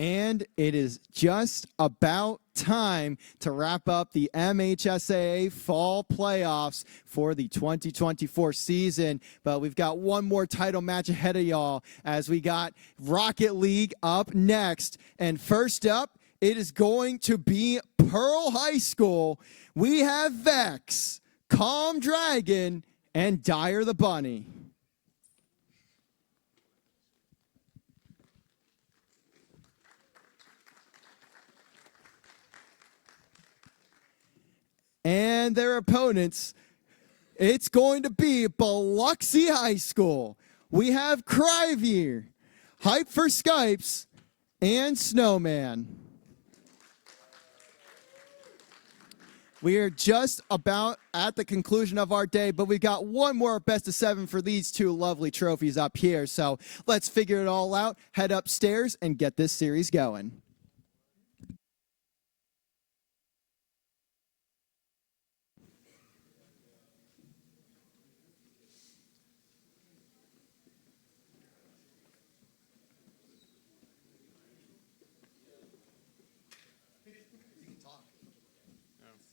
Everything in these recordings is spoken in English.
And it is just about time to wrap up the MHSAA fall playoffs for the 2024 season. But we've got one more title match ahead of y'all as we got Rocket League up next. And first up, it is going to be Pearl High School. We have Vex, Calm Dragon, and Dyer the Bunny. And their opponents, it's going to be Biloxi High School. We have Cryveer, Hype for Skypes, and Snowman. We are just about at the conclusion of our day, but we've got one more best of 7 for these two lovely trophies up here. So let's figure it all out, head upstairs, and get this series going.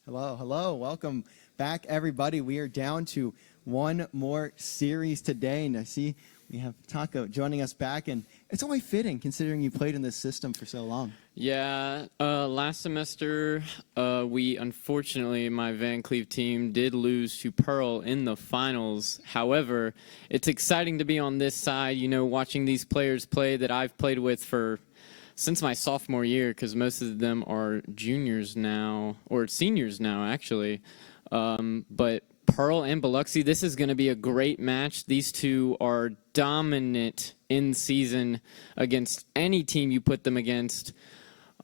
Hello, welcome back, everybody. We are down to one more series today, and I see we have Taco joining us back, and it's only fitting considering you played in this system for so long. Yeah, last semester, unfortunately, my Van Cleve team did lose to Pearl in the finals. However, it's exciting to be on this side, you know, watching these players play that I've played with since my sophomore year, because most of them are juniors now, or seniors now, actually. But Pearl and Biloxi, this is going to be a great match. These two are dominant in season against any team you put them against.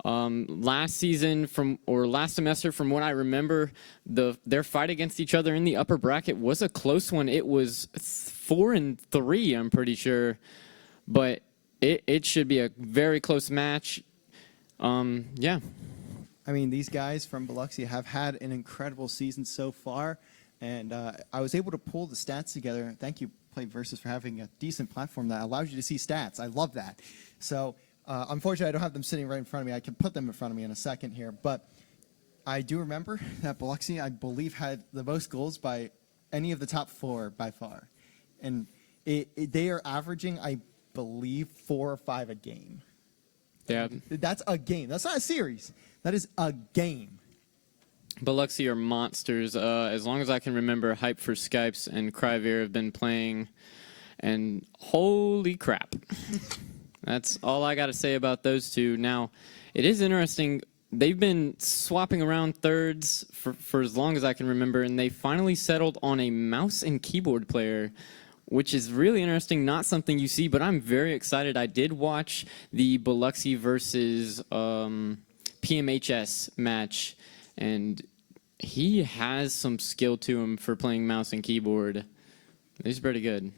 Last semester, from what I remember, their fight against each other in the upper bracket was a close one. It was 4-3, I'm pretty sure. But it should be a very close match. Yeah. I mean, these guys from Biloxi have had an incredible season so far, and I was able to pull the stats together. Thank you, Play Versus, for having a decent platform that allows you to see stats. I love that. So, unfortunately, I don't have them sitting right in front of me. I can put them in front of me in a second here, but I do remember that Biloxi, I believe, had the most goals by any of the top 4 by far, and they are averaging, I believe, 4 or 5 a game. Yeah. That's a game. That's not a series. That is a game. Biloxi are monsters. As long as I can remember, Hype for Skypes and Cryveer have been playing, and holy crap. That's all I got to say about those two. Now, it is interesting. They've been swapping around thirds for as long as I can remember, and they finally settled on a mouse and keyboard player, which is really interesting, not something you see, but I'm very excited. I did watch the Biloxi versus PMHS match, and he has some skill to him for playing mouse and keyboard. He's pretty good.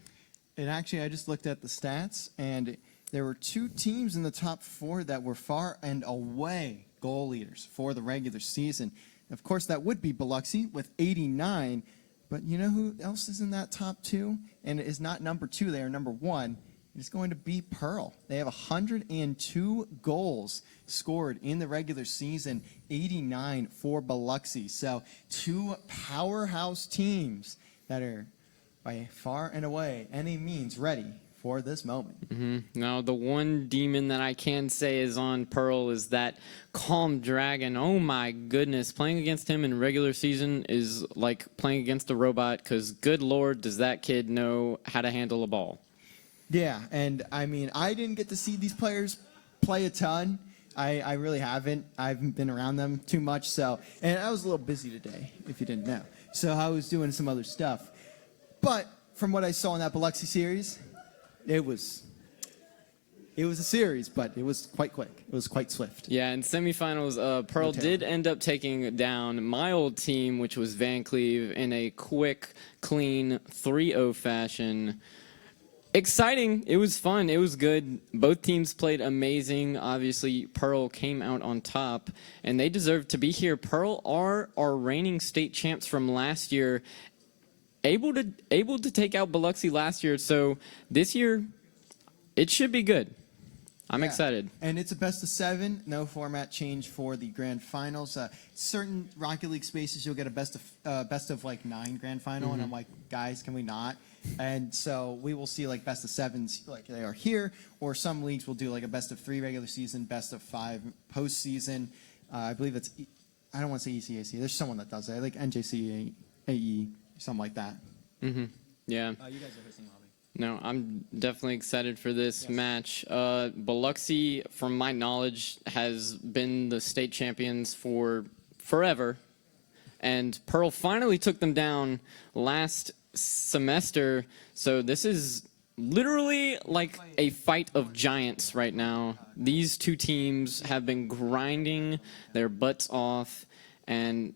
And actually, I just looked at the stats, and there were 2 teams in the top 4 that were far and away goal leaders for the regular season. Of course, that would be Biloxi with 89. But you know who else is in that top 2? And it is not number 2, they are number 1. It's going to be Pearl. They have 102 goals scored in the regular season, 89 for Biloxi. So 2 powerhouse teams that are by far and away any means ready for this moment. Now, the one demon that I can say is on Pearl is that Calm Dragon. Oh my goodness, playing against him in regular season is like playing against a robot, because good lord, does that kid know how to handle a ball. Yeah, and I mean, I didn't get to see these players play a ton. I really haven't. I haven't been around them too much, so, and I was a little busy today, if you didn't know. So I was doing some other stuff. But from what I saw in that Biloxi series, it was a series, but it was quite quick. It was quite swift. Yeah, in semifinals, Pearl did end up taking down my old team, which was Van Cleve, in a quick, clean 3-0 fashion. Exciting. It was fun. It was good. Both teams played amazing. Obviously, Pearl came out on top, and they deserve to be here. Pearl are our reigning state champs from last year, able to take out Biloxi last year. So this year, it should be good. I'm Yeah. excited. And it's a best of 7, no format change for the grand finals. Certain Rocket League spaces, you'll get a best of like 9 grand final, and I'm like, guys, can we not? And so we will see like best of 7s like they are here, or some leagues will do like a best of 3 regular season, best of 5 postseason. I believe it's, I don't want to say ECAC. There's someone that does that, like NJCAE, something like that. Yeah. You guys are hosting Lobby. No, I'm definitely excited for this match. Biloxi, from my knowledge, has been the state champions for forever. And Pearl finally took them down last semester. So this is literally like a fight of giants right now. These two teams have been grinding their butts off. And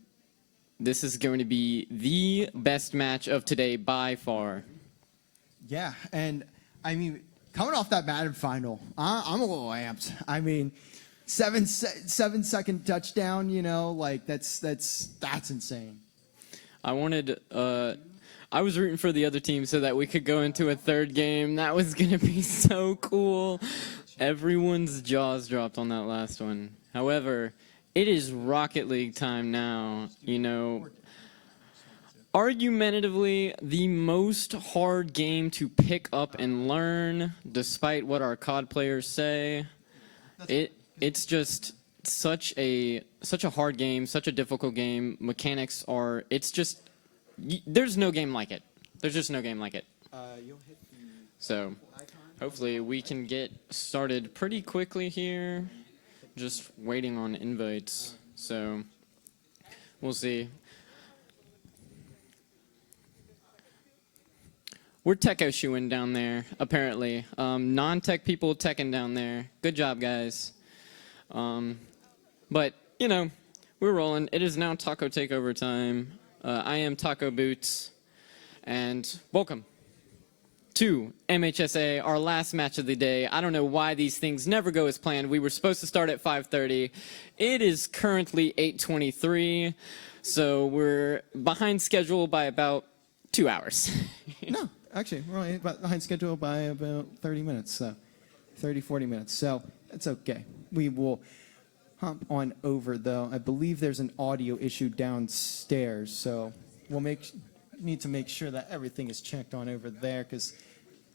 this is going to be the best match of today by far. Yeah, and I mean, coming off that Madden final, I'm a little amped. I mean, 7-second touchdown, you know, like that's insane. I was rooting for the other team so that we could go into a third game. That was going to be so cool. Everyone's jaws dropped on that last one. However, it is Rocket League time now, you know. Argumentatively, the most hard game to pick up and learn, despite what our COD players say. It's just such a hard game, such a difficult game. Mechanics are, it's just, there's no game like it. There's just no game like it. So, hopefully we can get started pretty quickly here. Just waiting on invites. So, we'll see. We're tech-issuing down there, apparently. Non-tech people teching down there. Good job, guys. But, you know, we're rolling. It is now Taco Takeover time. I am Taco Boots. And welcome to MHSAA, our last match of the day. I don't know why these things never go as planned. We were supposed to start at 5:30. It is currently 8:23. So we're behind schedule by about 2 hours. No. Actually, we're only behind schedule by about 30 minutes, so 30, 40 minutes. So it's okay. We will hop on over, though. I believe there's an audio issue downstairs, so we'll need to make sure that everything is checked on over there, because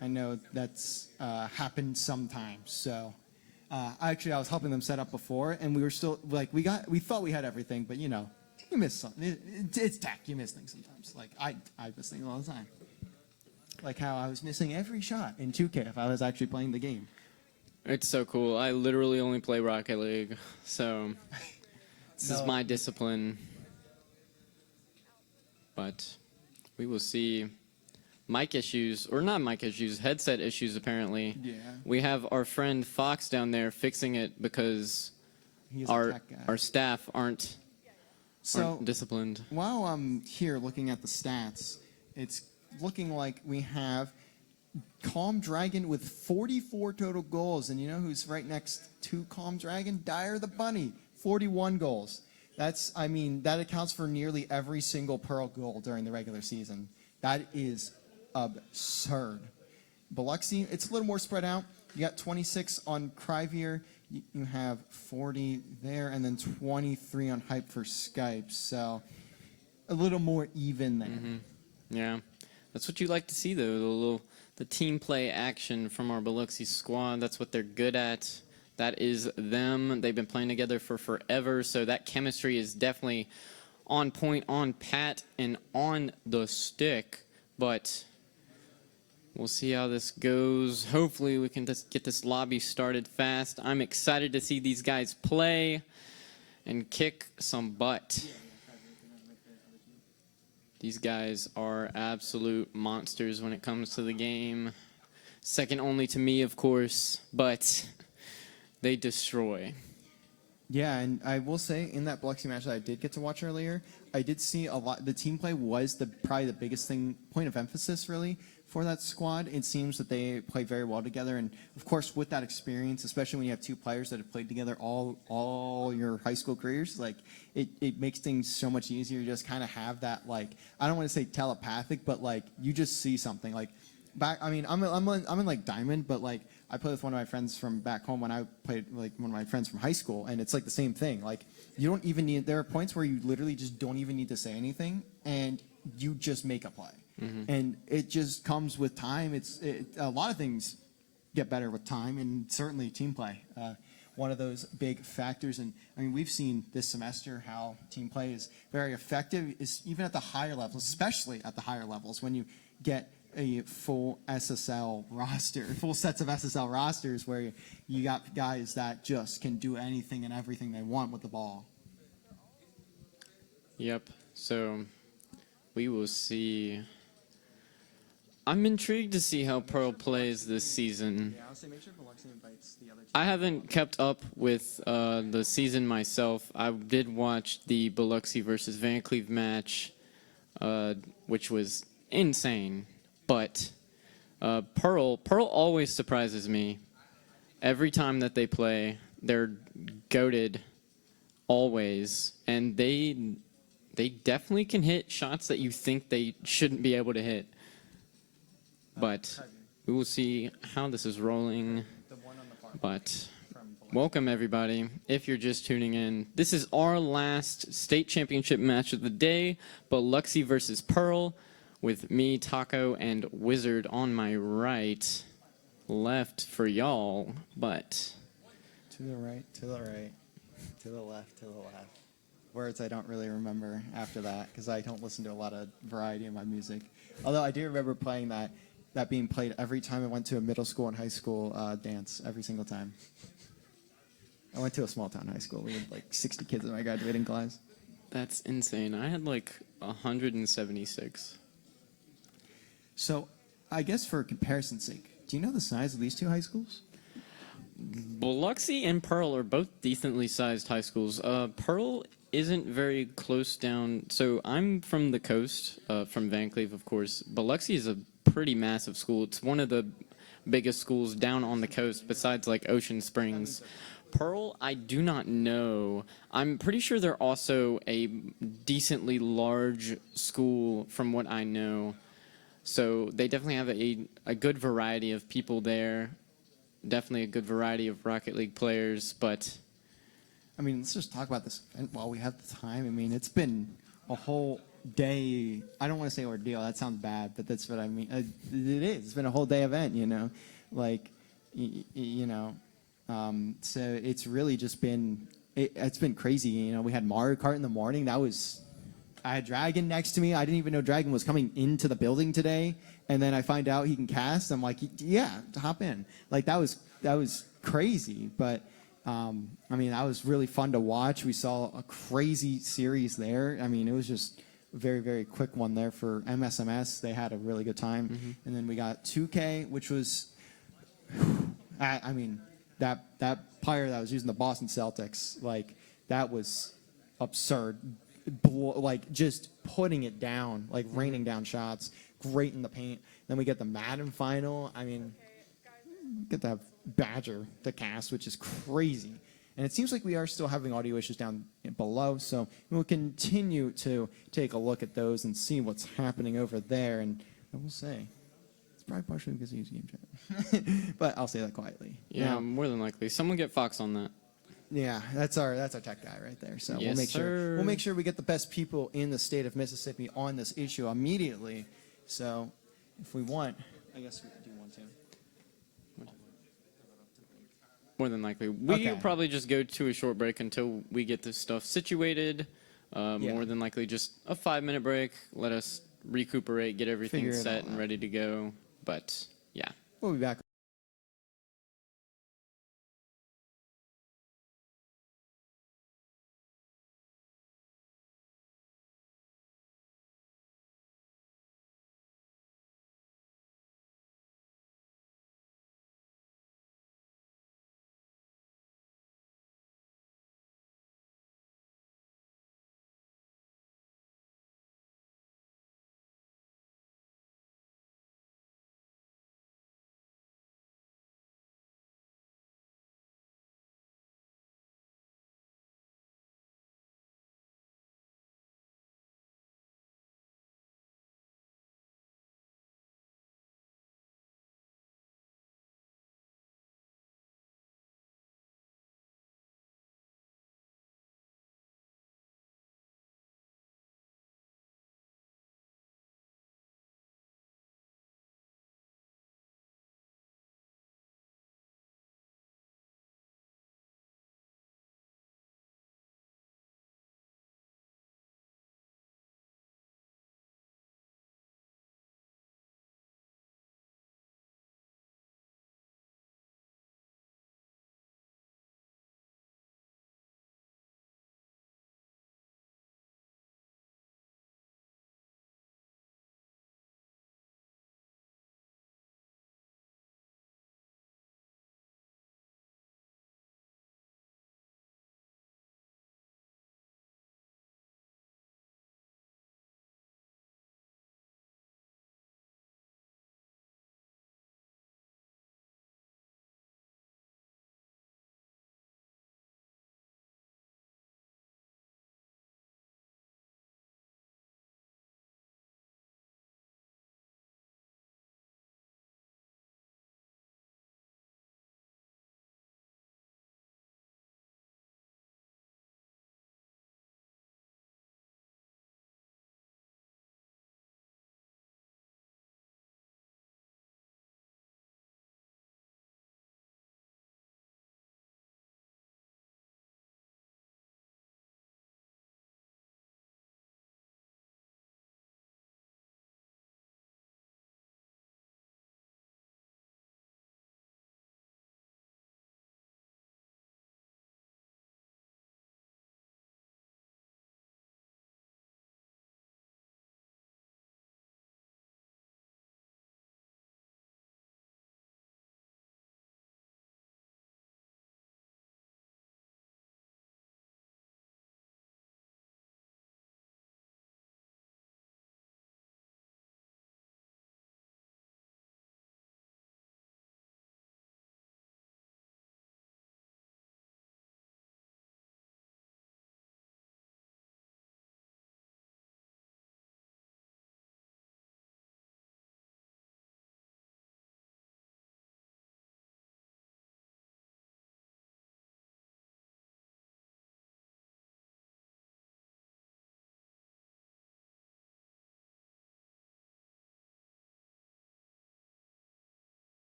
I know that's happened sometimes. So actually, I was helping them set up before, and we were still like we thought we had everything, but you know, you miss something. It's tech. You miss things sometimes. Like I miss things all the time. Like how I was missing every shot in 2K if I was actually playing the game. It's so cool. I literally only play Rocket League, so this is my discipline. But we will see. Mic issues, or not mic issues, headset issues apparently. Yeah. We have our friend Fox down there fixing it because He's a tech guy. our staff aren't disciplined. While I'm here looking at the stats, it's looking like we have Calm Dragon with 44 total goals, and you know who's right next to Calm Dragon? Dyer the Bunny, 41 goals. That accounts for nearly every single Pearl goal during the regular season. That is absurd. Biloxi, it's a little more spread out. You got 26 on Cryvier, you have 40 there, and then 23 on Hype for Skype. So a little more even there. Yeah. That's what you like to see, though, the team play action from our Biloxi squad. That's what they're good at. That is them. They've been playing together for forever, so that chemistry is definitely on point, on pat, and on the stick. But we'll see how this goes. Hopefully we can just get this lobby started fast. I'm excited to see these guys play and kick some butt. These guys are absolute monsters when it comes to the game. Second only to me, of course, but they destroy. Yeah, and I will say, in that Biloxi match that I did get to watch earlier, I did see a lot. The team play was probably the biggest point of emphasis, really, for that squad. It seems that they play very well together, and of course, with that experience, especially when you have two players that have played together all your high school careers, like it makes things so much easier. You just kind of have that, like, I don't want to say telepathic, but like you just see something. Like I'm in like Diamond, but like I play with one of my friends from back home when I played like one of my friends from high school, and it's like the same thing. Like you don't even need. There are points where you literally just don't even need to say anything, and you just make a play, and it just comes with time. A lot of things get better with time, and certainly team play. One of those big factors, and I mean we've seen this semester how team play is very effective, is even at the higher levels, especially at the higher levels when you get a full SSL roster, full sets of SSL rosters where you got guys that just can do anything and everything they want with the ball. Yep. So we will see. I'm intrigued to see how Pearl plays this season. Yeah, I'll say make sure Biloxi invites the other team. I haven't kept up with the season myself. I did watch the Biloxi versus Van Cleve match, which was insane. But Pearl always surprises me. Every time that they play, they're goated always, and they definitely can hit shots that you think they shouldn't be able to hit. But we will see how this is rolling. But welcome, everybody. If you're just tuning in, this is our last state championship match of the day, Biloxi versus Pearl, with me, Taco, and Wizard on my right. Left for y'all, but... To the right, to the right, to the left, to the left. Words I don't really remember after that, because I don't listen to a lot of variety in my music. Although I do remember playing that being played every time I went to a middle school and high school dance, every single time. I went to a small town high school. We had like 60 kids in my graduating class. That's insane. I had like 176. So I guess for comparison's sake, do you know the size of these two high schools? Biloxi and Pearl are both decently sized high schools. Pearl isn't very close down. So I'm from the coast, from Van Cleve, of course. Biloxi is a pretty massive school. It's one of the biggest schools down on the coast besides like Ocean Springs. Pearl, I do not know. I'm pretty sure they're also a decently large school from what I know. So they definitely have a good variety of people there. Definitely a good variety of Rocket League players, but... I mean, let's just talk about this event while we have the time. I mean, it's been a whole day. I don't want to say ordeal. That sounds bad, but that's what I mean. It is. It's been a whole day event, you know. Like, you know. So it's really just been... It's been crazy, you know. We had Mario Kart in the morning. That was... I had Dragon next to me. I didn't even know Dragon was coming into the building today. And then I find out he can cast. I'm like, yeah, hop in. Like, that was crazy. But, I mean, that was really fun to watch. We saw a crazy series there. I mean, it was just a very, very quick one there for MSMS. They had a really good time. Mm-hmm. And then we got 2K, which was, I mean, that player that was using the Boston Celtics, like, that was absurd. Like just putting it down, like raining down shots, great in the paint. Then we get the Madden final. I mean, get to have Badger to cast, which is crazy. And it seems like we are still having audio issues down below, so we'll continue to take a look at those and see what's happening over there. And I will say, it's probably partially because he used game chat, but I'll say that quietly. Yeah, now, more than likely. Someone get Fox on that. Yeah, that's our tech guy right there. So yes, we'll make sure we get the best people in the state of Mississippi on this issue immediately. So if we want, I guess we do want to. More than likely. We'll probably just go to a short break until we get this stuff situated. Yeah. More than likely just a 5-minute break. Let us recuperate, get everything set and ready to go. But yeah. We'll be back.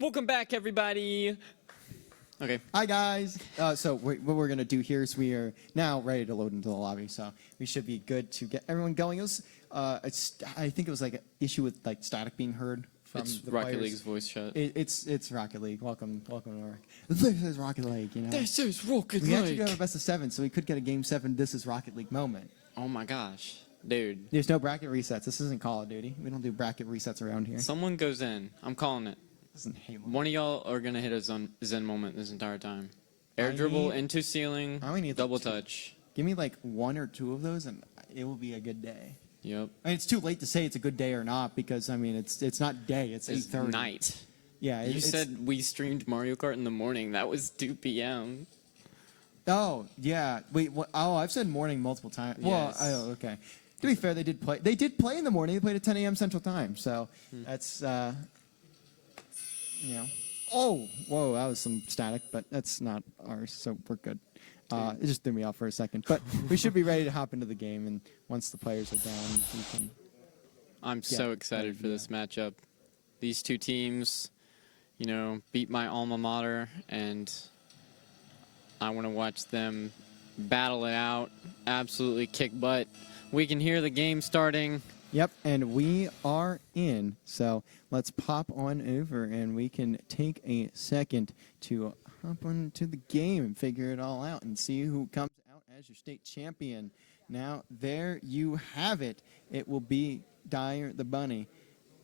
Welcome back, everybody. Okay. Hi, guys. So what we're going to do here is we are now ready to load into the lobby. So we should be good to get everyone going. It was, I think it was like an issue with like static being heard from It's the Rocket players. League's voice chat. It's Rocket League. Welcome to Rocket. This is Rocket League, you know. This is Rocket We actually do have a best of 7, so we could get a Game 7 This is Rocket League moment. Oh my gosh. Dude. There's no bracket resets. This isn't Call of Duty. We don't do bracket resets around here. Someone goes in. I'm calling it. This isn't Halo. One of y'all are going to hit a Zen moment this entire time. Air dribble into ceiling, I only need double like 2. touch. Give me like 1 or 2 of those, and it will be a good day. Yep. I mean, it's too late to say it's a good day or not because I mean it's not day. It's It's 8:30. night. Yeah. You it's, said we streamed Mario Kart in the morning. That was 2 p.m. Oh yeah. Wait. What, oh, I've said morning multiple times. Well, Yes. okay. To be fair, they did play. They did play in the morning. They played at 10 a.m. Central Time. So that's you know. Oh, whoa, that was some static, but that's not ours, so we're good. It just threw me off for a second, but we should be ready to hop into the game. And once the players are down, we can. I'm so excited for this matchup. These two teams, you know, beat my alma mater, and I want to watch them battle it out, absolutely kick butt. We can hear the game starting. Yep, and we are in. So let's pop on over, and we can take a second to hop onto the game and figure it all out and see who comes out as your state champion. Now, there you have it. It will be Dyer the Bunny.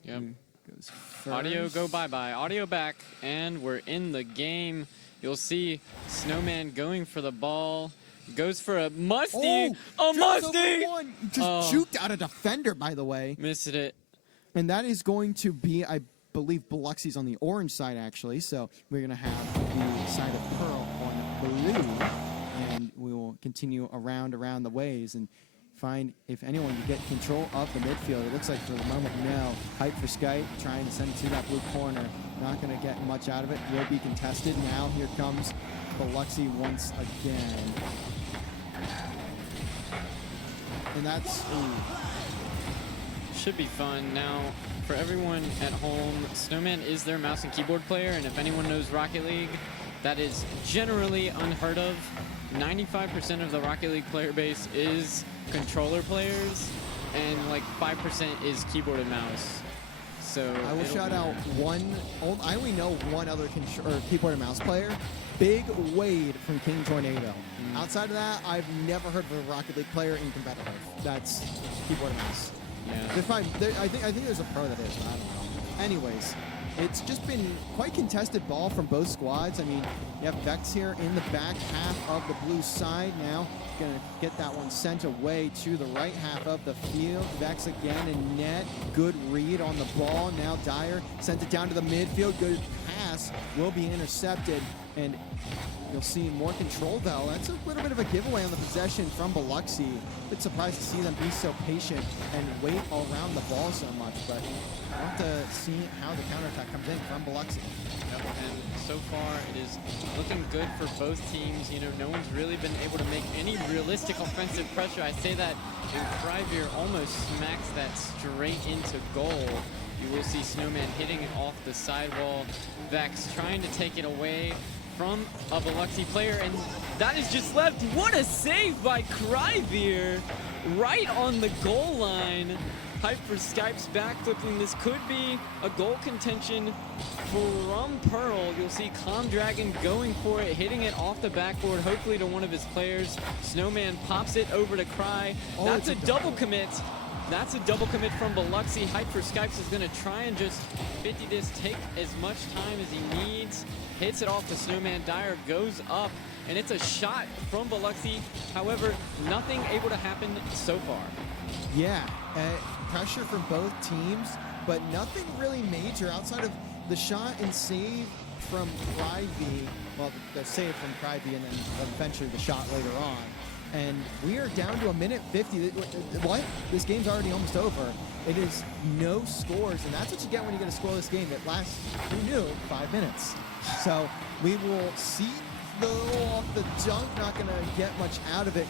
Yep. Who goes Audio first. go bye-bye. Audio back, and we're in the game. You'll see Snowman going for the ball. Goes for a musty. Oh, A just musty! over one. Just Oh. juked out a defender, by the way. Missed it. And that is going to be, I believe, Biloxi's on the orange side, actually. So we're going to have the side of Pearl on blue. And we will continue around the ways and find if anyone can get control of the midfield. It looks like for the moment, no. Hype for Skype, trying to send it to that blue corner. Not going to get much out of it. Will be contested. Now here comes Biloxi once again. And that's... Ooh. Should be fun. Now, for everyone at home, Snowman is their mouse and keyboard player, and if anyone knows Rocket League, that is generally unheard of. 95% of the Rocket League player base is controller players, and like 5% is keyboard and mouse. So I will it'll shout be- out I only know one other keyboard and mouse player, Big Wade from King Tornado. Outside of that, I've never heard of a Rocket League player in competitive. That's keyboard and mouse. Yeah. There's probably, I think there's a pro that is, but I don't know. Anyways, it's just been quite contested ball from both squads. I mean, you have Vex here in the back half of the blue side now. Gonna get that one sent away to the right half of the field. Vex again in net. Good read on the ball. Now Dyer sent it down to the midfield. Good pass. Will be intercepted. And you'll see more control, though. That's a little bit of a giveaway on the possession from Biloxi. A bit surprised to see them be so patient and wait around the ball so much. But we'll have to see how the counterattack comes in from Biloxi. Yep, and so far it is looking good for both teams. You know, no one's really been able to make any realistic offensive pressure. I say that, and Crybeer almost smacks that straight into goal. You will see Snowman hitting it off the sidewall. Vex trying to take it away from a Biloxi player, and that is just left. What a save by Crybeer, right on the goal line. Hype for Skype's backflipping. This could be a goal contention from Pearl. You'll see Calm Dragon going for it, hitting it off the backboard, hopefully to one of his players. Snowman pops it over to Cry. Oh, That's a it's a double commit. That's a double commit from Biloxi. Hype for Skypes is going to try and just 50 this, take as much time as he needs. Hits it off to Snowman. Dyer goes up, and it's a shot from Biloxi. However, nothing able to happen so far. Yeah, pressure from both teams, but nothing really major outside of the shot and save from Crybe. Well, the save from Crybe and then eventually the shot later on. And we are down to a minute 50. What? This game's already almost over. It is no scores, and that's what you get when you get a scoreless game that lasts, who knew, 5 minutes. So we will see the off the dunk, not going to get much out of it.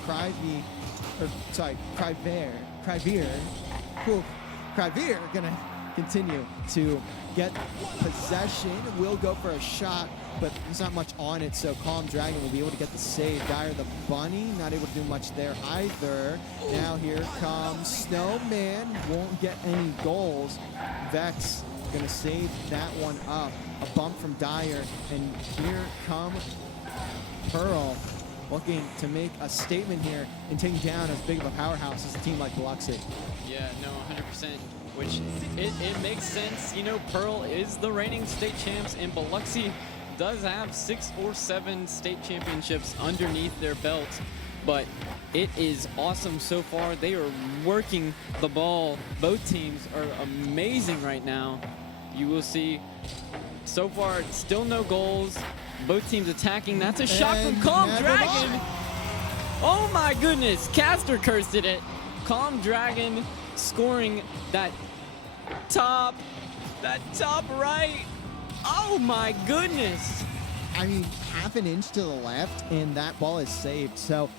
Crybeer gonna continue to get possession. Will go for a shot, but there's not much on it, so Calm Dragon will be able to get the save. Dyer the Bunny, not able to do much there either. Now here comes Snowman, won't get any goals. Vex gonna save that one up. A bump from Dyer, and here come Pearl, looking to make a statement here and taking down as big of a powerhouse as a team like Biloxi. Yeah, no, 100%. Which it makes sense. You know, Pearl is the reigning state champs, and Biloxi does have 6 or 7 state championships underneath their belt. But it is awesome so far. They are working the ball. Both teams are amazing right now. You will see so far still no goals. Both teams attacking. That's a shot from Calm Dragon. Oh my goodness, Caster cursed it. Calm Dragon scoring that top right. Oh my goodness. I mean, half an inch to the left, and that ball is saved. So,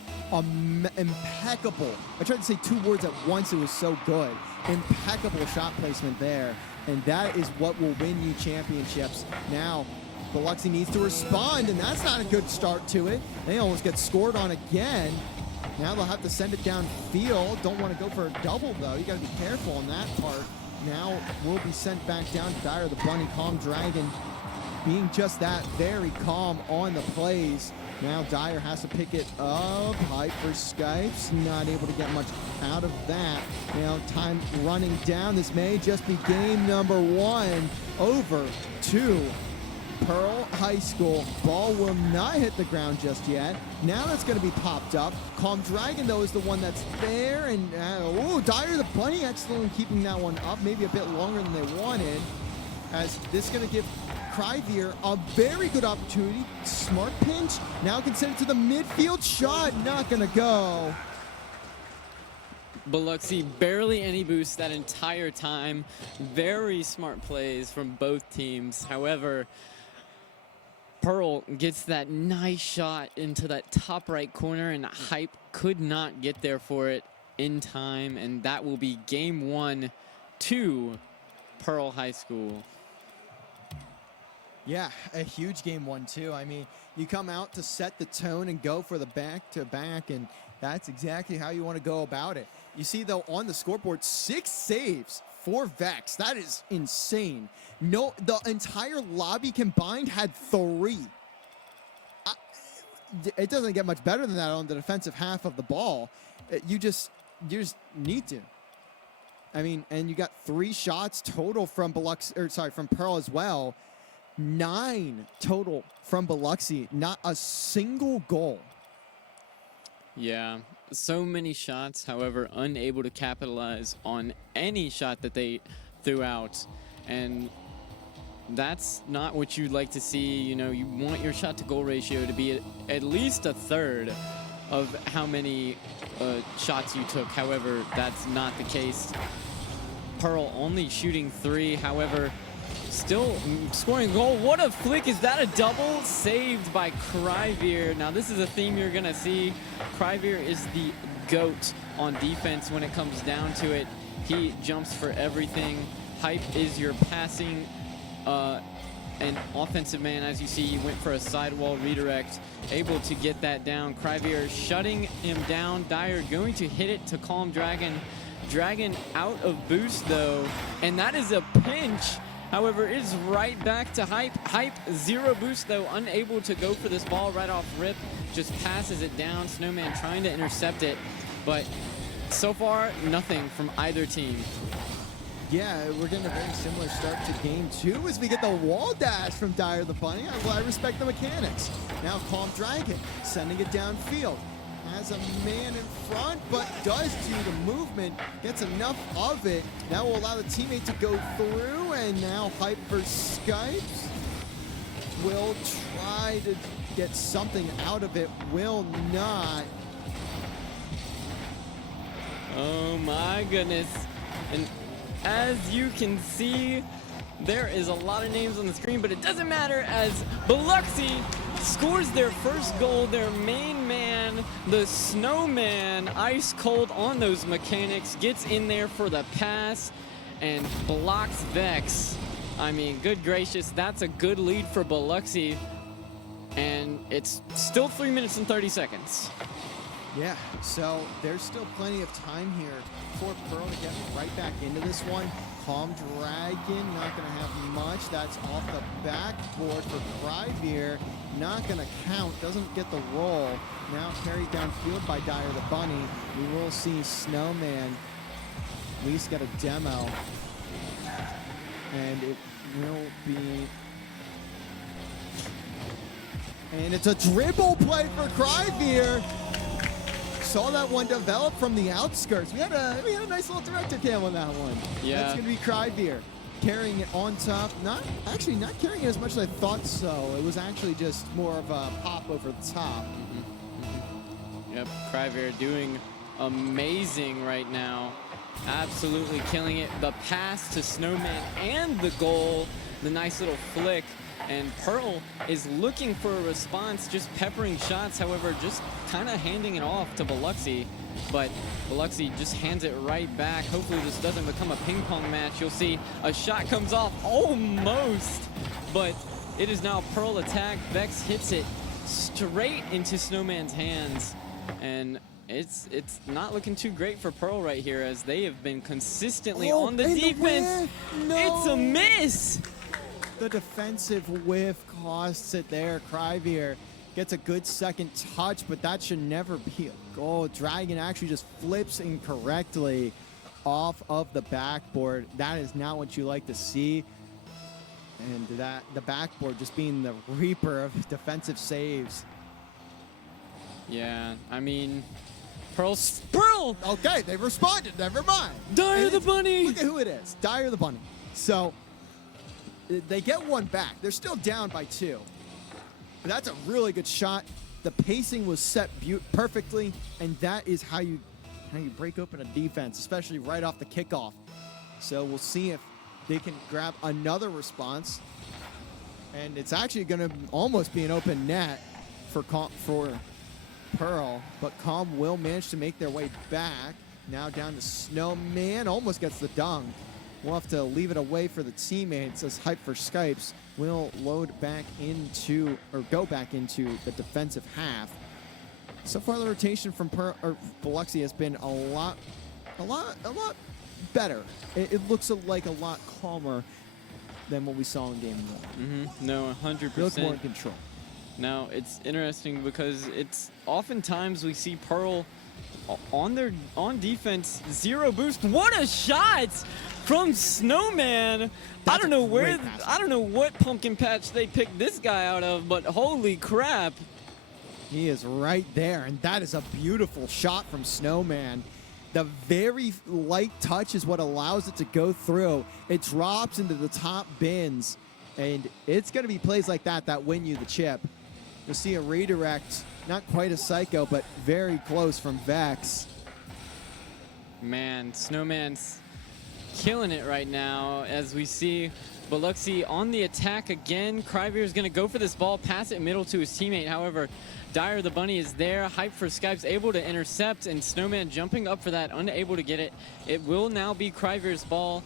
impeccable. I tried to say 2 words at once. It was so good. Impeccable shot placement there. And that is what will win you championships. Now, Biloxi needs to respond, and that's not a good start to it. They almost get scored on again. Now they'll have to send it downfield. Don't want to go for a double, though. You got to be careful on that part. Now will be sent back down to Dyer the Bunny. Calm Dragon being just that, very calm on the plays. Now Dyer has to pick it up. Hype for Skypes, not able to get much out of that. Now time running down. This may just be game number 1 over to Pearl High School. Ball will not hit the ground just yet. Now that's going to be popped up. Calm Dragon, though, is the one that's there. And, Dyer the Bunny excellent keeping that one up. Maybe a bit longer than they wanted. As this is going to give Cryveer a very good opportunity. Smart pinch. Now can send it to the midfield shot. Not going to go. Biloxi barely any boost that entire time. Very smart plays from both teams. However, Pearl gets that nice shot into that top right corner, and Hype could not get there for it in time, and that will be game 1 to Pearl High School. Yeah, a huge game 1 too. I mean, you come out to set the tone and go for the back-to-back, and that's exactly how you want to go about it. You see, though, on the scoreboard, 6 saves for Vex. That is insane. No, the entire lobby combined had 3. It doesn't get much better than that on the defensive half of the ball. You just need to. I mean, and you got 3 shots total from from Pearl as well. 9 total from Biloxi. Not a single goal. Yeah, so many shots, however, unable to capitalize on any shot that they threw out. And that's not what you'd like to see. You know, you want your shot to goal ratio to be at least a third of how many shots you took. However, that's not the case. Pearl only shooting 3, however, still scoring a goal. What a flick. Is that a double? Saved by Cryveer. Now, this is a theme you're going to see. Cryveer is the GOAT on defense when it comes down to it. He jumps for everything. Hype is your passing and offensive man. As you see, he went for a sidewall redirect, able to get that down. Cryveer shutting him down. Dyer going to hit it to Calm Dragon. Dragon out of boost, though, and that is a pinch. However, it is right back to Hype. Hype, 0 boost, though, unable to go for this ball right off rip. Just passes it down. Snowman trying to intercept it, but so far, nothing from either team. Yeah, we're getting a very similar start to game 2 as we get the wall dash from Dyer the Bunny. I respect the mechanics. Now Calm Dragon sending it downfield. Has a man in front, but does do the movement, gets enough of it. That will allow the teammate to go through, and now Hype for Skypes will try to get something out of it, will not. Oh my goodness. And as you can see, there is a lot of names on the screen, but it doesn't matter as Biloxi scores their first goal. Their main man, the Snowman, ice cold on those mechanics, gets in there for the pass. and blocks Vex. I mean, good gracious, that's a good lead for Biloxi. And it's still 3 minutes and 30 seconds. Yeah, so there's still plenty of time here for Pearl to get right back into this one. Calm Dragon, not going to have much. That's off the backboard for Cryveer. Not going to count, doesn't get the roll. Now carried downfield by Dyer the Bunny. We will see Snowman at least get a demo. And it will be... And it's a dribble play for Cryveer. Saw that one develop from the outskirts. We had a nice little director cam on that one. Yeah. That's gonna be Cryveer carrying it on top. Not carrying it as much as I thought so. It was actually just more of a pop over the top. Yep, Cryveer doing amazing right now. Absolutely killing it. The pass to Snowman and the goal. The nice little flick. And Pearl is looking for a response, just peppering shots, however, just kind of handing it off to Biloxi. But Biloxi just hands it right back. Hopefully this doesn't become a ping pong match. You'll see a shot comes off almost, but it is now Pearl attack. Vex hits it straight into Snowman's hands. And it's not looking too great for Pearl right here, as they have been consistently on the defense. No. It's a miss. The defensive whiff costs it there. Cryveer gets a good second touch, but that should never be a goal. Dragon actually just flips incorrectly off of the backboard. That is not what you like to see. And that the backboard just being the reaper of defensive saves. Yeah, I mean, Pearl. Okay, they responded. Never mind. Dyer the Bunny. Look at who it is. Dyer the Bunny. So they get one back. They're still down by 2. But that's a really good shot. The pacing was set perfectly, and that is how you break open a defense, especially right off the kickoff. So we'll see if they can grab another response. And it's actually going to almost be an open net for Pearl, but Calm will manage to make their way back. Now down to Snowman, almost gets the dunk. We'll have to leave it away for the teammates as Hype for Skypes will load back into, or go back into the defensive half. So far the rotation from Biloxi has been a lot better. It looks like a lot calmer than what we saw in game 1. No, 100%. They look more in control. Now, it's interesting because it's oftentimes we see Pearl on defense, 0 boost. What a shot from Snowman. I don't know what pumpkin patch they picked this guy out of, but holy crap. He is right there, and that is a beautiful shot from Snowman. The very light touch is what allows it to go through. It drops into the top bins, and it's going to be plays like that that win you the chip. You'll see a redirect, not quite a psycho, but very close from Vex. Man, Snowman's killing it right now as we see Biloxi on the attack again. Cryveer is going to go for this ball, pass it middle to his teammate. However, Dyer the Bunny is there. Hype for Skype's able to intercept, and Snowman jumping up for that, unable to get it. It will now be Cryveer's ball.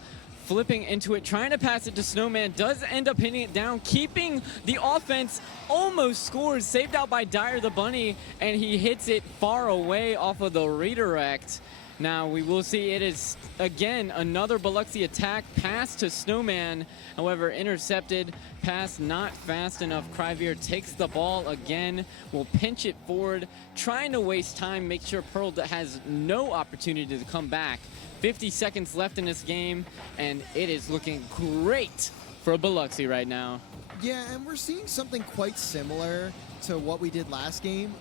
Flipping into it, trying to pass it to Snowman, does end up hitting it down, keeping the offense, almost scores, saved out by Dyer the Bunny, and he hits it far away off of the redirect. Now we will see it is, again, another Biloxi attack, pass to Snowman, however, intercepted, pass not fast enough. Cryveer takes the ball again, will pinch it forward, trying to waste time, make sure Pearl has no opportunity to come back. 50 seconds left in this game, and it is looking great for Biloxi right now. Yeah, and we're seeing something quite similar to what we did last game.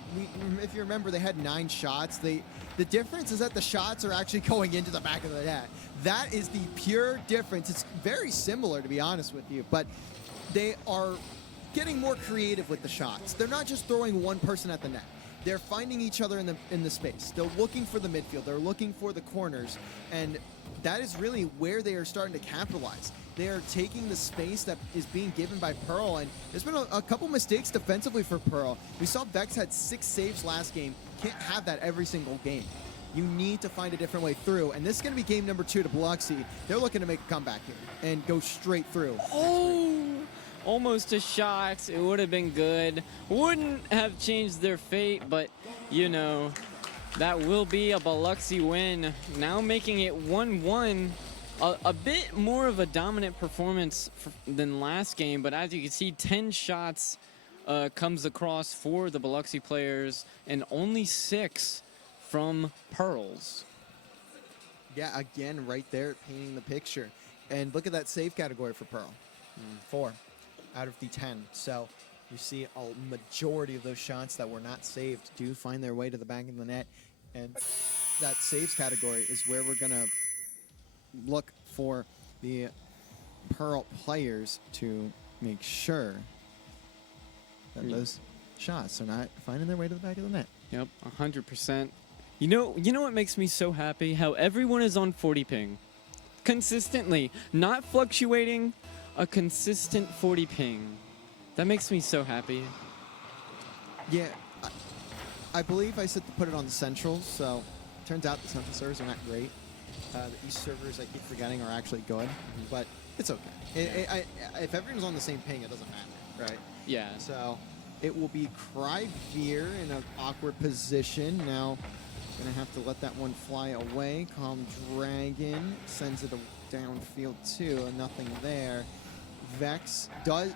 If you remember, they had 9 shots. The difference is that the shots are actually going into the back of the net. That is the pure difference. It's very similar, to be honest with you, but they are getting more creative with the shots. They're not just throwing one person at the net. They're finding each other in the space. They're looking for the midfield. They're looking for the corners. And that is really where they are starting to capitalize. They are taking the space that is being given by Pearl. And there's been a couple mistakes defensively for Pearl. We saw Vex had 6 saves last game. Can't have that every single game. You need to find a different way through. And this is going to be game number 2 to Biloxi. They're looking to make a comeback here and go straight through. Oh, almost a shot. It would have been good. Wouldn't have changed their fate, but, you know, that will be a Biloxi win. Now making it 1-1. A bit more of a dominant performance than last game, but as you can see, 10 shots comes across for the Biloxi players and only 6 from Pearls. Yeah, again, right there painting the picture. And look at that save category for Pearl. 4 out of the 10. So you see a majority of those shots that were not saved do find their way to the back of the net. And that saves category is where we're going to look for the Pearl players to make sure that those shots are not finding their way to the back of the net. Yep, 100%. You know what makes me so happy? How everyone is on 40 ping. Consistently. Not fluctuating. A consistent 40 ping. That makes me so happy. Yeah, I believe I said to put it on the Central, so turns out the Central servers are not great. The East servers, I keep forgetting, are actually good, but it's okay. If everyone's on the same ping, it doesn't matter, right? Yeah. So it will be Cryveer in an awkward position. Now, gonna have to let that one fly away. Calm Dragon sends it downfield too, and nothing there. Vex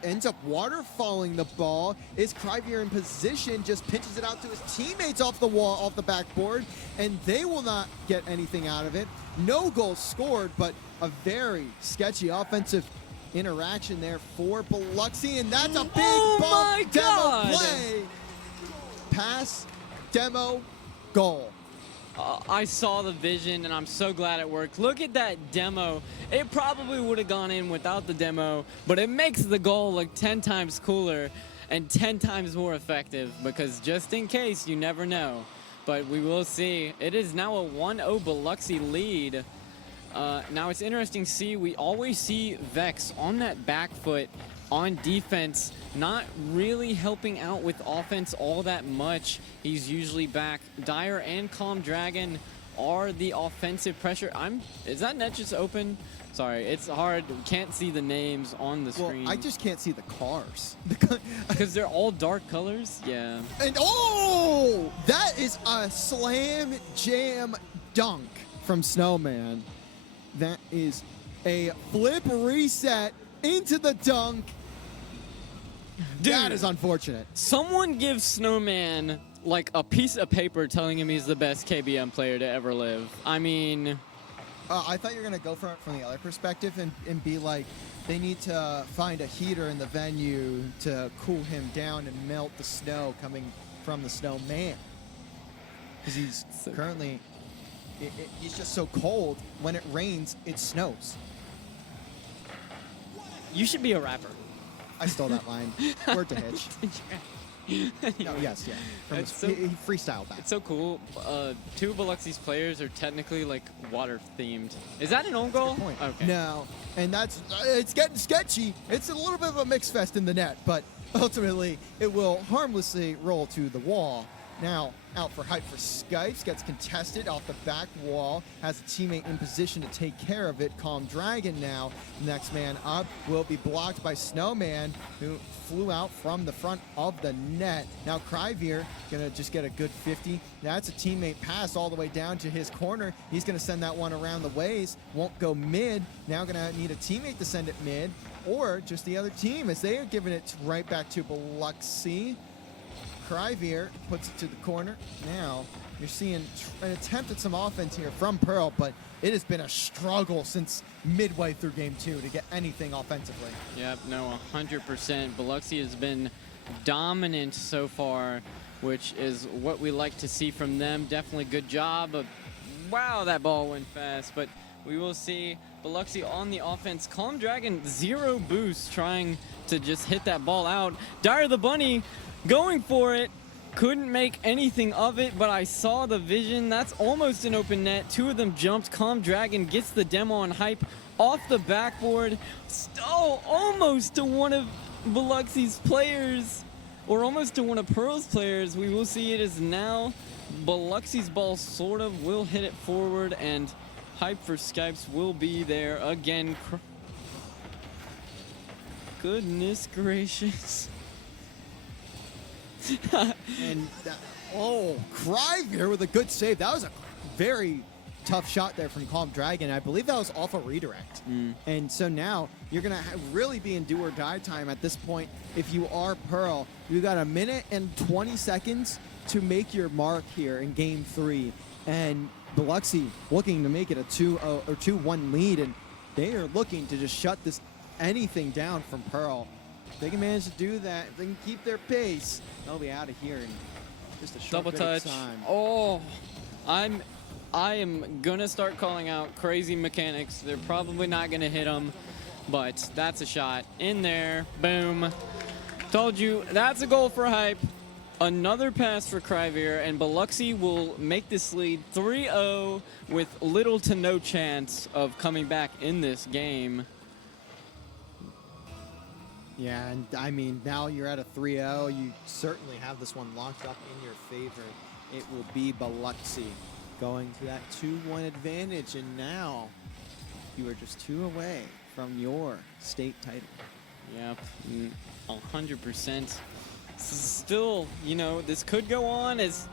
ends up waterfalling the ball. Is Cryveer in position? Just pitches it out to his teammates off the wall, off the backboard, and they will not get anything out of it. No goals scored, but a very sketchy offensive interaction there for Biloxi, and that's a big bump demo play. Pass, demo, goal. I saw the vision, and I'm so glad it worked. Look at that demo. It probably would have gone in without the demo, but it makes the goal look 10 times cooler and 10 times more effective, because just in case, you never know. But we will see. It is now a 1-0 Biloxi lead. Now it's interesting to see, we always see Vex on that back foot on defense, not really helping out with offense all that much. He's usually back. Dire and Calm Dragon are the offensive pressure. Is that net just open? Sorry, it's hard. We can't see the names on the screen. Well, I just can't see the cars. Because they're all dark colors? Yeah. And that is a slam jam dunk from Snowman. That is a flip reset into the dunk. Dude, that is unfortunate. Someone gives Snowman like a piece of paper telling him he's the best KBM player to ever live. I mean... I thought you were going to go for it from the other perspective and be like, they need to find a heater in the venue to cool him down and melt the snow coming from the Snowman. Because he's currently... he's just so cold. When it rains, it snows. You should be a rapper. I stole that line. Word to Hitch. No, yes, yeah. He freestyled that. It's so cool. 2 of Biloxi's players are technically like water themed. Is that an own goal? Point. Okay. No, and it's getting sketchy. It's a little bit of a mix fest in the net, but ultimately it will harmlessly roll to the wall. Now, out for Hype for Skypes, gets contested off the back wall, has a teammate in position to take care of it. Calm Dragon now, next man up, will be blocked by Snowman, who flew out from the front of the net. Now Cryveer gonna just get a good 50. That's a teammate pass all the way down to his corner. He's gonna send that one around the ways, won't go mid. Now gonna need a teammate to send it mid, or just the other team, as they are giving it right back to Biloxi. Cryveer puts it to the corner. Now you're seeing an attempt at some offense here from Pearl, but it has been a struggle since midway through game 2 to get anything offensively. Yep, no, 100%. Biloxi has been dominant so far, which is what we like to see from them. Definitely good job. Wow, that ball went fast, but we will see Biloxi on the offense. Calm Dragon, 0 boost, trying to just hit that ball out. Dire the Bunny going for it. Couldn't make anything of it, but I saw the vision. That's almost an open net. 2 of them jumped. Calm Dragon gets the demo on Hype off the backboard. Oh, almost to one of Biloxi's players. or almost to one of Pearl's players. We will see it is now Biloxi's ball sort of will hit it forward, and Hype for Skypes will be there again. Goodness gracious. And Cryveer with a good save. That was a very tough shot there from Calm Dragon. I believe that was off a redirect. And so now you're going to really be in do or die time at this point. If you are Pearl, you got a minute and 20 seconds to make your mark here in game 3. And Biloxi looking to make it a 2-0 or 2-1 lead, and they are looking to just shut anything down from Pearl. If they can manage to do that, if they can keep their pace, they'll be out of here in just a short Double bit touch. of time. Oh, I am gonna start calling out crazy mechanics. They're probably not gonna hit them, but that's a shot in there. Boom. Told you, that's a goal for Hype. Another pass for Cryveer, and Biloxi will make this lead 3-0 with little to no chance of coming back in this game. Yeah, and I mean, now you're at a 3-0. You certainly have this one locked up in your favor. It will be Biloxi going to that 2-1 advantage, and now you are just 2 away from your state title. Yep, 100%. Still, you know, this could go on as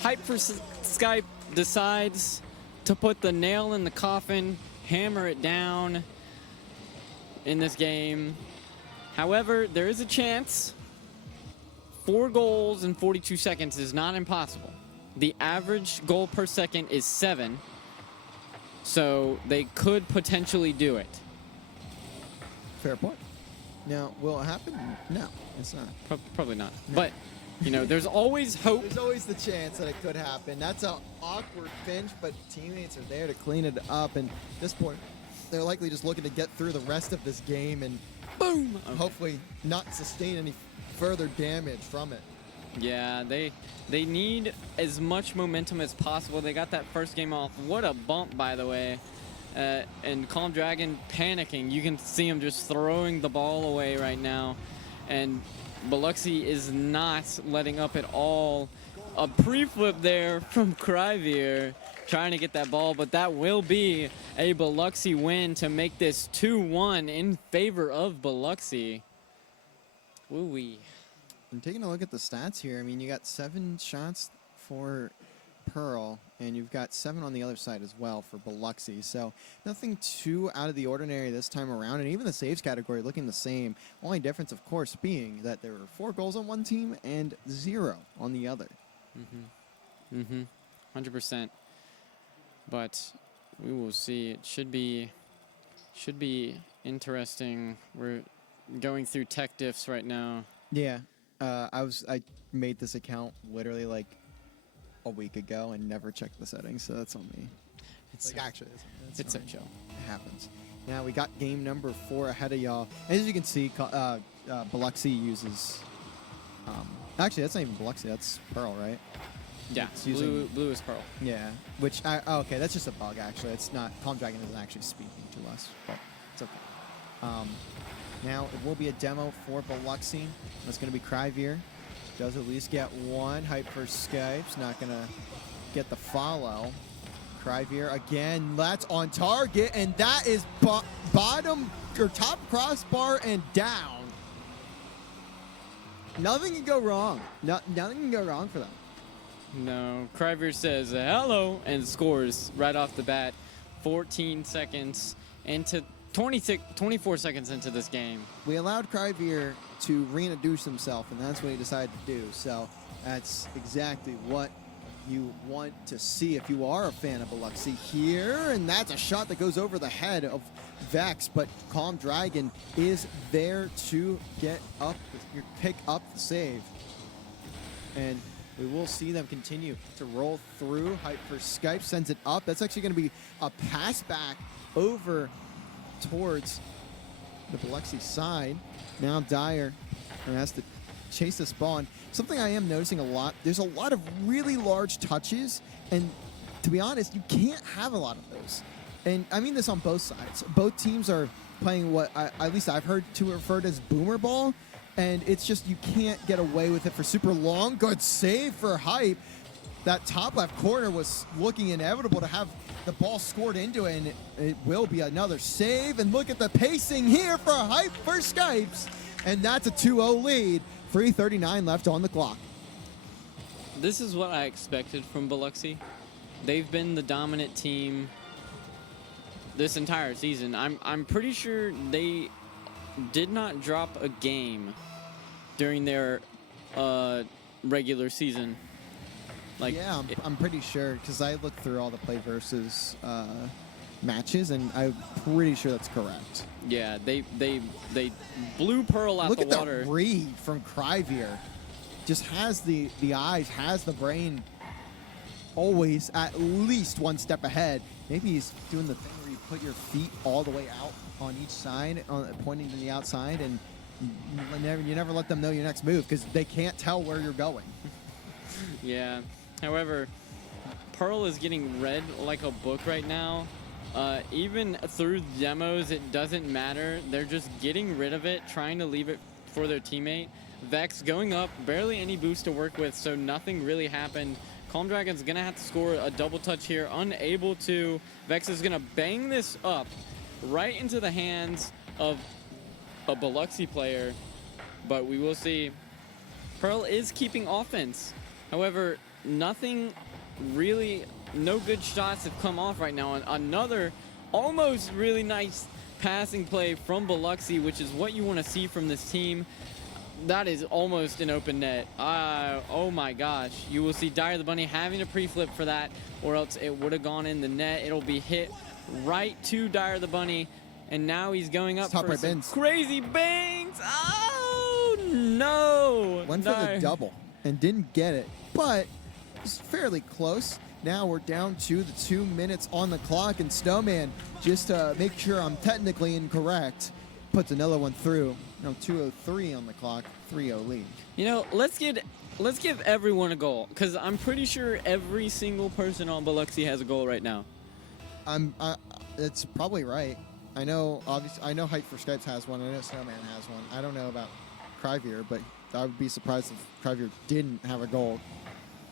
Hype for Skype decides to put the nail in the coffin, hammer it down in this game. However, there is a chance. 4 goals in 42 seconds is not impossible. The average goal per second is 7, so they could potentially do it. Fair point. Now, will it happen? No, it's not. Probably not. But, you know, there's always hope. There's always the chance that it could happen. That's an awkward pinch, but teammates are there to clean it up. And at this point, they're likely just looking to get through the rest of this game and boom, hopefully not sustain any further damage from it. Yeah, they need as much momentum as possible. They got that first game off. What a bump, by the way. And Calm Dragon panicking. You can see him just throwing the ball away right now. And Biloxi is not letting up at all. A pre-flip there from Cryveer trying to get that ball, but that will be a Biloxi win to make this 2-1 in favor of Biloxi. Woo-wee. And taking a look at the stats here, I mean, you got 7 shots for Pearl, and you've got 7 on the other side as well for Biloxi. So nothing too out of the ordinary this time around, and even the saves category looking the same. Only difference, of course, being that there were 4 goals on one team and 0 on the other. 100%. But we will see. It should be interesting. We're going through tech diffs right now. Yeah, I made this account literally like a week ago and never checked the settings, so that's on me. It's like, actually, it's fine. so chill. It happens. Now we got game number 4 ahead of y'all. As you can see, Biloxi uses. Actually, that's not even Biloxi. That's Pearl, right? Yeah, It's using, blue is Pearl. yeah. Which okay, that's just a bug. Actually, it's not. Calm Dragon isn't actually speaking to us, but it's okay. Now it will be a demo for Biloxi. That's going to be Cryveer. Does at least get 1. Hype for Skype's not going to get the follow. Cryveer again. That's on target, and that is bottom or top crossbar and down. Nothing can go wrong. Nothing can go wrong for them. No, Cryveer says hello and scores right off the bat. 14 seconds into 24 seconds into this game. We allowed Cryveer to reintroduce himself, and that's what he decided to do. So that's exactly what you want to see if you are a fan of Biloxi here. And that's a shot that goes over the head of Vex, but Calm Dragon is there to get up, pick up the save. And we will see them continue to roll through. Hype for Skype sends it up. That's actually going to be a pass back over towards the Biloxi side. Now Dyer has to chase this ball. And something I am noticing a lot, there's a lot of really large touches, and to be honest, you can't have a lot of those. And I mean this on both sides. Both teams are playing what at least I've heard to referred as boomer ball, and it's just you can't get away with it for super long. Good save for Hype. That top left corner was looking inevitable to have the ball scored into it, and it will be another save. And look at the pacing here for Hype for Skypes, and that's a 2-0 lead. 3:39 left on the clock. This is what I expected from Biloxi. They've been the dominant team this entire season. I'm pretty sure they did not drop a game during their regular season. Like, yeah, I'm pretty sure, because I looked through all the play versus matches, and I'm pretty sure that's correct. Yeah, they blew Pearl out Look the at water. the read from Cryvier. Just has the eyes, has the brain always at least one step ahead. Maybe he's doing the thing where you put your feet all the way out on each side, pointing to the outside, and you never let them know your next move because they can't tell where you're going. Yeah. However, Pearl is getting read like a book right now. Even through demos, it doesn't matter. They're just getting rid of it, trying to leave it for their teammate. Vex going up, barely any boost to work with, so nothing really happened. Calm Dragon's gonna have to score a double touch here, unable to. Vex is gonna bang this up right into the hands of a Biloxi player, but we will see. Pearl is keeping offense. However, nothing really, no good shots have come off right now. Another almost really nice passing play from Biloxi, which is what you want to see from this team. That is almost an open net. Oh my gosh. You will see Dyer the Bunny having to pre-flip for that, or else it would have gone in the net. It'll be hit right to Dyer the Bunny, and now he's going up for some crazy bangs. Oh no! Went for the double and didn't get it, but it's fairly close. Now we're down to the 2 minutes on the clock, and Snowman, just to make sure I'm technically incorrect, puts another one through. No, 2:03 on the clock, 3-0 lead. You know, let's give everyone a goal, because I'm pretty sure every single person on Biloxi has a goal right now. It's probably right. I know, obviously, I know Hype for Skypes has one. I know Snowman has one. I don't know about Cryvier, but I would be surprised if Cryvier didn't have a goal.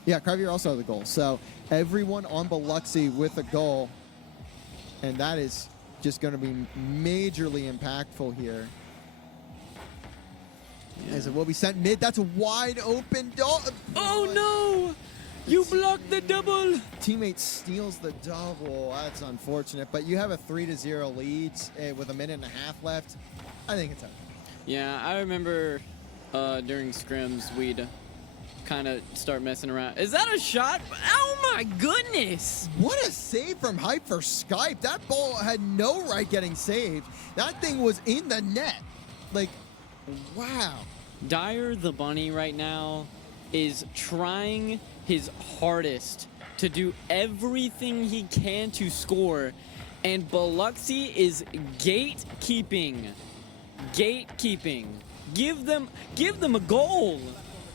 Yeah, Cryvier also has a goal. So everyone on Biloxi with a goal, and that is just going to be majorly impactful here. Yeah. As it will be sent mid. That's a wide open door. Oh no! You blocked the double. Teammate steals the double. That's unfortunate. But you have a 3-0 lead with a minute and a half left. I think it's okay. Yeah, I remember during scrims we'd kind of start messing around. Is that a shot? Oh my goodness! What a save from Hype for Skype. That ball had no right getting saved. That thing was in the net. Like, wow. Dyer the Bunny right now is trying his hardest to do everything he can to score, and Biloxi is gatekeeping. Give them a goal.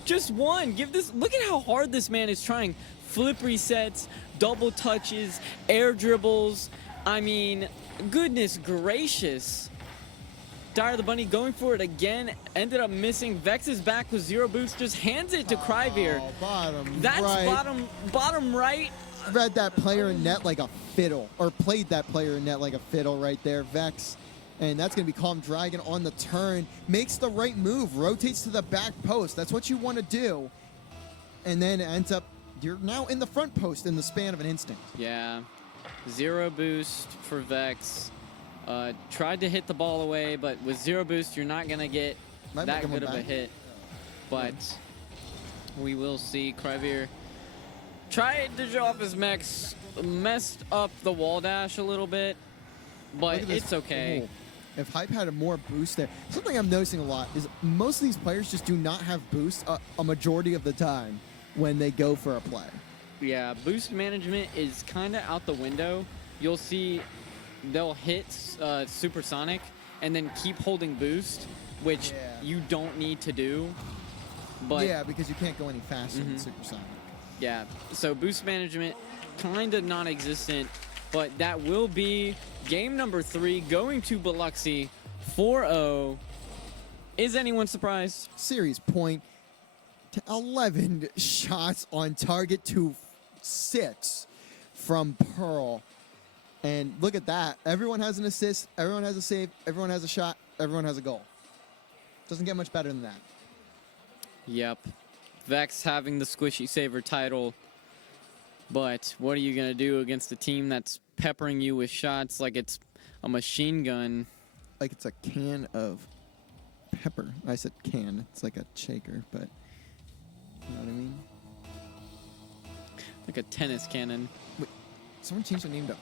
Just one. Look at how hard this man is trying. Flip resets, double touches, air dribbles. I mean, goodness gracious. Dyer the Bunny going for it again, ended up missing. Vex is back with 0 boost, just hands it to Cryvier. That's right. Bottom right. Read that player in net like a fiddle, or played that player in net like a fiddle right there, Vex. And that's going to be Calm Dragon on the turn. Makes the right move, rotates to the back post. That's what you want to do. And then it ends up, you're now in the front post in the span of an instant. Yeah, 0 boost for Vex. Tried to hit the ball away, but with 0 boost, you're not going to get that good of a hit. But we will see. Cryvier tried to show off his mechs, messed up the wall dash a little bit, but it's okay. Ooh. If Hype had a more boost there. Something I'm noticing a lot is most of these players just do not have boost a majority of the time when they go for a play. Yeah, boost management is kind of out the window. You'll see they'll hit supersonic and then keep holding boost, which you don't need to do. But yeah, because you can't go any faster than supersonic. Yeah, so boost management kind of non-existent, but that will be game number 3 going to Biloxi 4-0. Is anyone surprised? Series point to 11 shots on target to 6 from Pearl. And look at that. Everyone has an assist. Everyone has a save. Everyone has a shot. Everyone has a goal. Doesn't get much better than that. Yep. Vex having the Squishy Saver title. But what are you going to do against a team that's peppering you with shots like it's a machine gun? Like it's a can of pepper. I said can. It's like a shaker, but you know what I mean? Like a tennis cannon. Wait, someone changed their name to...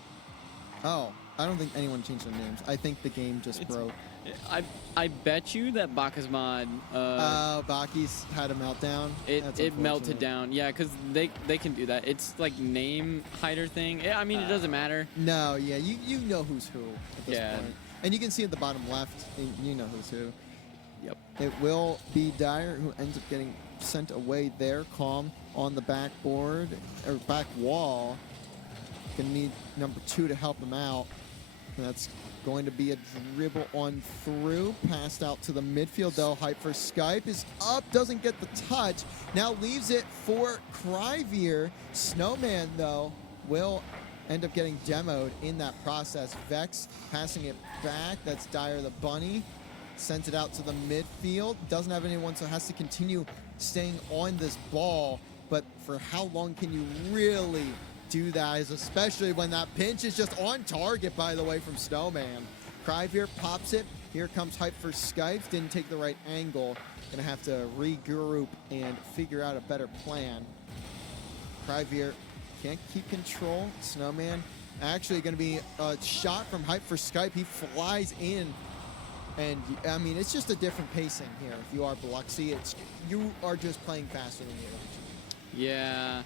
Oh, I don't think anyone changed their names. I think the game just broke. I bet you that Baka's mod... Baki's had a meltdown. It melted down. Yeah, because they can do that. It's like name hider thing. I mean, it doesn't matter. No, yeah, you know who's who at this Yeah. point. And you can see at the bottom left, you know who's who. Yep. It will be Dyer who ends up getting sent away there. Calm on the backboard, or back wall. Gonna need number 2 to help him out. And that's going to be a dribble on through. Passed out to the midfield, though. Hype for Skype is up. Doesn't get the touch. Now leaves it for Cryvier. Snowman, though, will end up getting demoed in that process. Vex passing it back. That's Dyer the Bunny. Sends it out to the midfield. Doesn't have anyone, so has to continue staying on this ball. But for how long can you really do that, especially when that pinch is just on target, by the way, from Snowman. Cryvier pops it. Here comes Hype for Skype. Didn't take the right angle. Gonna have to regroup and figure out a better plan. Cryvier can't keep control. Snowman actually gonna be a shot from Hype for Skype. He flies in. And I mean, it's just a different pacing here. If you are Biloxi, you are just playing faster than you. Yeah.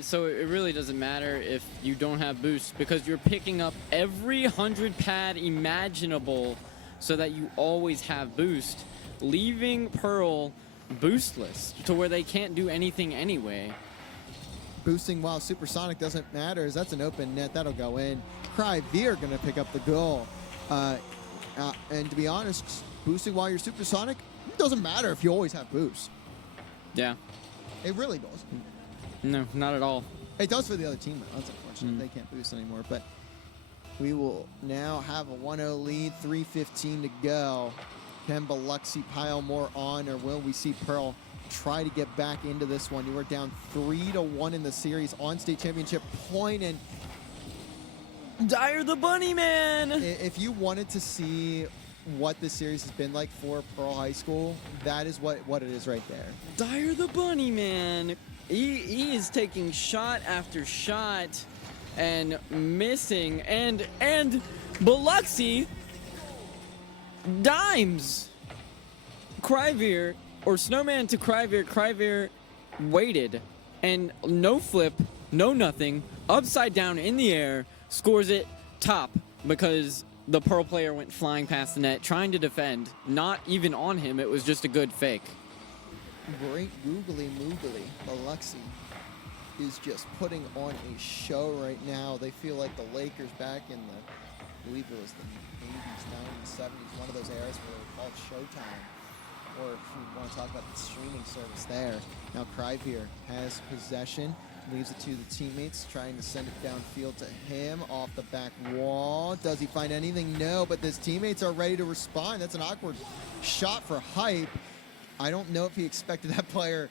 So it really doesn't matter if you don't have boost, because you're picking up every 100 pad imaginable so that you always have boost, leaving Pearl boostless to where they can't do anything anyway. Boosting while supersonic doesn't matter, as that's an open net. That'll go in. Cryvier going to pick up the goal. And to be honest, boosting while you're supersonic, it doesn't matter if you always have boost. Yeah. It really does. No, not at all. It does for the other team, though. That's unfortunate. They can't boost anymore. But we will now have a 1-0 lead, 3:15 to go. Can Biloxi pile more on, or will we see Pearl try to get back into this one? You were down 3-1 in the series on state championship point, and Dyer the Bunny Man! if you wanted to see what this series has been like for Pearl High School, that is what it is right there. Dyer the Bunny Man! He is taking shot after shot and missing, and Biloxi dimes. Cryvier, or Snowman to Cryvier. Cryvier waited, and no flip, no nothing, upside down in the air, scores it top, because the Pearl player went flying past the net trying to defend. Not even on him, it was just a good fake. Great googly moogly. Biloxi is just putting on a show right now. They feel like the Lakers back in the, I believe it was the 80s, 90s, 70s, one of those eras where they were called Showtime. Or if you want to talk about the streaming service there. Now Cryvier has possession, leaves it to the teammates, trying to send it downfield to him off the back wall. Does he find anything? No, but his teammates are ready to respond. That's an awkward shot for Hype. I don't know if he expected that player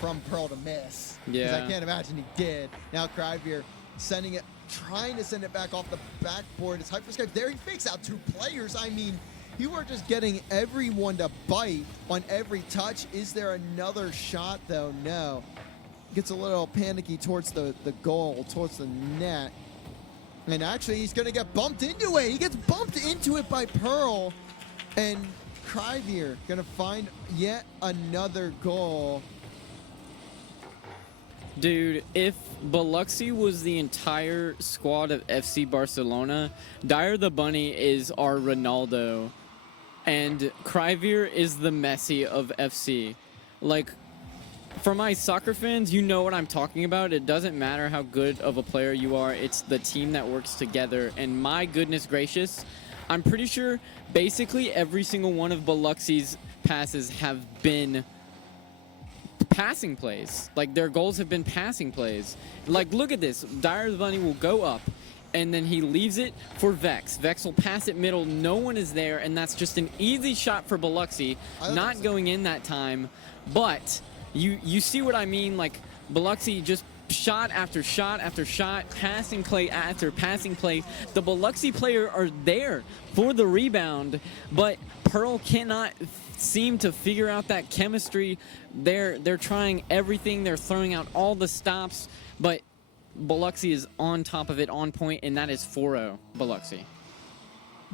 from Pearl to miss. Yeah. Because I can't imagine he did. Now Cryvier sending it, trying to send it back off the backboard. It's Hype for Skype. There he fakes out 2 players. I mean, you are just getting everyone to bite on every touch. Is there another shot, though? No. Gets a little panicky towards the goal, towards the net. And actually, he's going to get bumped into it. He gets bumped into it by Pearl. And Cryvier going to find yet another goal. Dude, if Biloxi was the entire squad of FC Barcelona, Dyer the Bunny is our Ronaldo, and Cryvier is the Messi of FC. Like, for my soccer fans, you know what I'm talking about. It doesn't matter how good of a player you are. It's the team that works together. And my goodness gracious, I'm pretty sure basically every single one of Biloxi's passes have been passing plays. Like, their goals have been passing plays. Like, look at this. Dyer the Bunny will go up, and then he leaves it for Vex. Vex will pass it middle. No one is there, and that's just an easy shot for Biloxi. Not going in that time, but you see what I mean? Like, Biloxi just shot after shot after shot, passing play after passing play. The Biloxi player are there for the rebound, but Pearl cannot seem to figure out that chemistry. They're trying everything. They're throwing out all the stops, but Biloxi is on top of it, on point, and that is 4-0 Biloxi.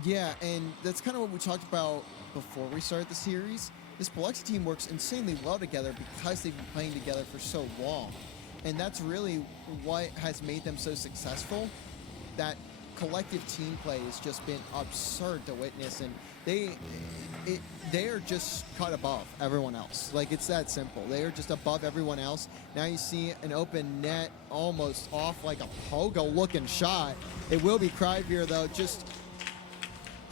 Yeah, and that's kind of what we talked about before we started the series. This Biloxi team works insanely well together because they've been playing together for so long. And that's really what has made them so successful. That collective team play has just been absurd to witness, and they are just cut above everyone else. Like, it's that simple. They are just above everyone else. Now you see an open net, almost off like a pogo-looking shot. It will be Crybeer, though, just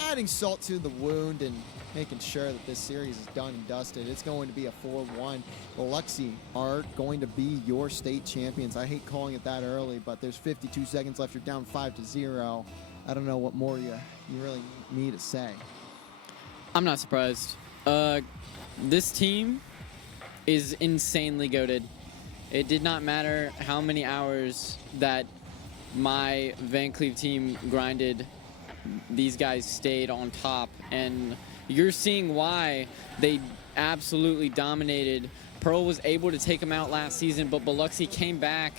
adding salt to the wound and making sure that this series is done and dusted. It's going to be a 4-1. Biloxi are going to be your state champions. I hate calling it that early, but there's 52 seconds left. You're down 5-0. I don't know what more you really need to say. I'm not surprised. This team is insanely goated. It did not matter how many hours that my Van Cleve team grinded. These guys stayed on top, and you're seeing why they absolutely dominated. Pearl was able to take them out last season, but Biloxi came back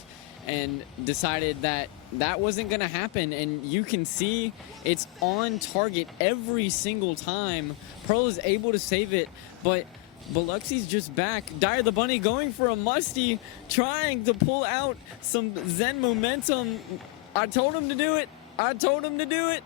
and decided that that wasn't going to happen, and you can see it's on target every single time. Pearl is able to save it, but Biloxi's just back. Dyer the Bunny going for a musty, trying to pull out some Zen momentum. I told him to do it. I told him to do it.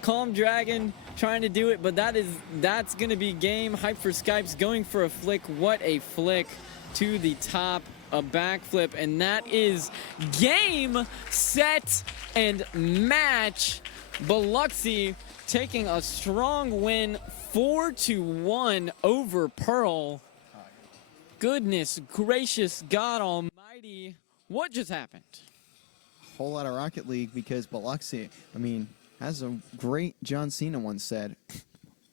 Calm Dragon trying to do it, but that's going to be game. Hype for Skypes going for a flick. What a flick to the top. A backflip, and that is game, set, and match. Biloxi taking a strong win, 4-1 over Pearl. Goodness gracious, God almighty. What just happened? Whole lot of Rocket League, because Biloxi, I mean, as a great John Cena once said,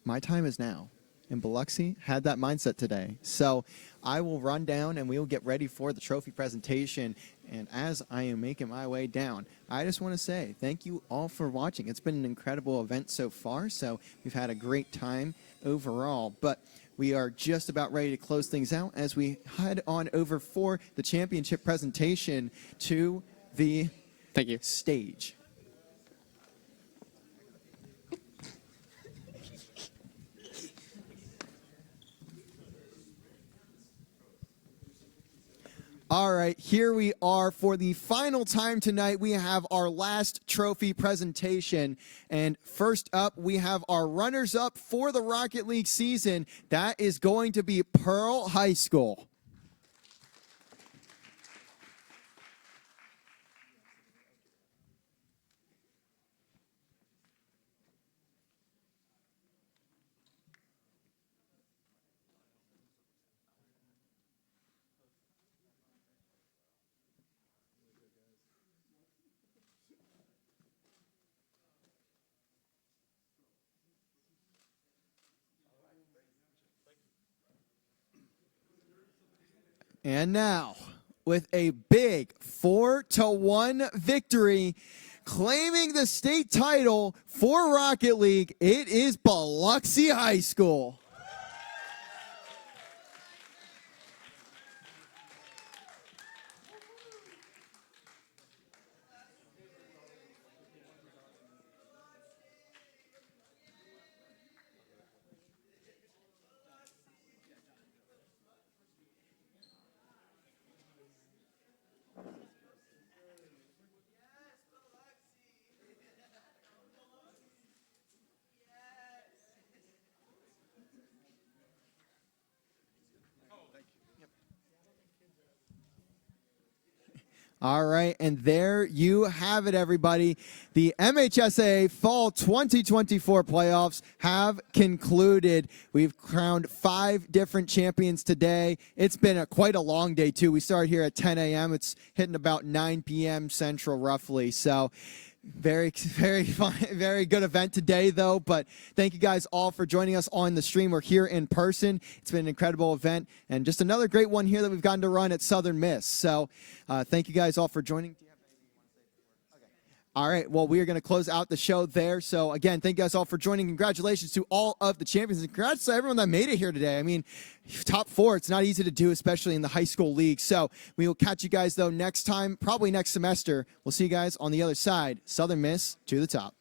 my time is now. And Biloxi had that mindset today. So I will run down and we will get ready for the trophy presentation. And as I am making my way down, I just want to say thank you all for watching. It's been an incredible event so far, so we've had a great time overall. But we are just about ready to close things out as we head on over for the championship presentation to the stage. All right, here we are for the final time tonight. We have our last trophy presentation. And first up, we have our runners-up for the Rocket League season. That is going to be Pearl High School. And now, with a big 4-1 victory, claiming the state title for Rocket League, it is Biloxi High School. All right, and there you have it, everybody. The MHSAA Fall 2024 playoffs have concluded. We've crowned 5 different champions today. It's been quite a long day, too. We started here at 10 a.m. It's hitting about 9 p.m. Central, roughly. So very fun, very good event today, though. But thank you guys all for joining us on the stream. We're here in person. It's been an incredible event, and just another great one here that we've gotten to run at Southern Miss. So thank you guys all for joining. All right, well, we are going to close out the show there. So, again, thank you guys all for joining. Congratulations to all of the champions. And congrats to everyone that made it here today. I mean, top 4, it's not easy to do, especially in the high school league. So, we will catch you guys, though, next time, probably next semester. We'll see you guys on the other side. Southern Miss to the top.